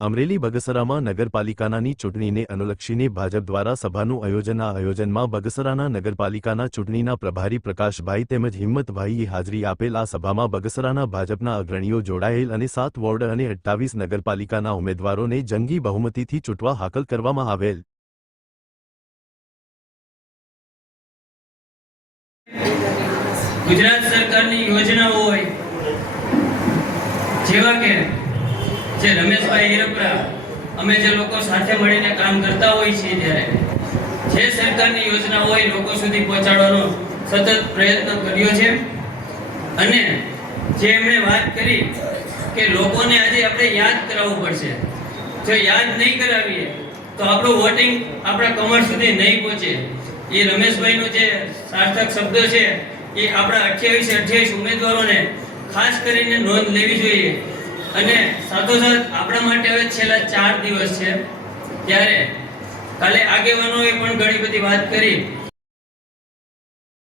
અમરેલી બગસરામાં નગરપાલિકાની ચૂંટણીને અનુલક્ષીને ભાજપ દ્વારા સભાનું આયોજન આ આયોજનમાં બગસરાના નગરપાલિકાના ચૂંટણીના પ્રભારી પ્રકાશભાઈ તેમજ હિંમતભાઈએ હાજરી આપેલ આ સભામાં બગસરાના ભાજપના અગ્રણીઓ જોડાયેલ અને 7 વોર્ડ અને 28 નગરપાલિકાના ઉમેદવારોને જંગી બહુમતીથી ચૂંટવા હાકલ કરવામાં આવેલ। ગુજરાત સરકારની યોજનાઓ હોય જેવા કે જે રમેશભાઈ હિરપરા અમે જે લોકો સાથે મળીને કામ કરતા હોય છે ત્યારે જે સરકારની યોજના હોય લોકો સુધી પહોંચાડવાનો સતત પ્રયત્ન કર્યો છે અને જે એમણે વાત કરી કે લોકોને આજે આપણે યાદ કરાવવું પડશે। જો યાદ નહીં કરાવીએ તો આપણું વોટિંગ આપણા કમર સુધી નહીં પહોંચે। એ રમેશભાઈનો જે સાર્થક શબ્દ છે એ આપણા 28 ઉમેદવારોને ખાસ કરીને નોંધ લેવી જોઈએ અને સાથોસાથ આપણા માટે હવે છેલ્લા 4 દિવસ છે ત્યારે કાલે આગેવાનોએ પણ ઘણી બધી વાત કરી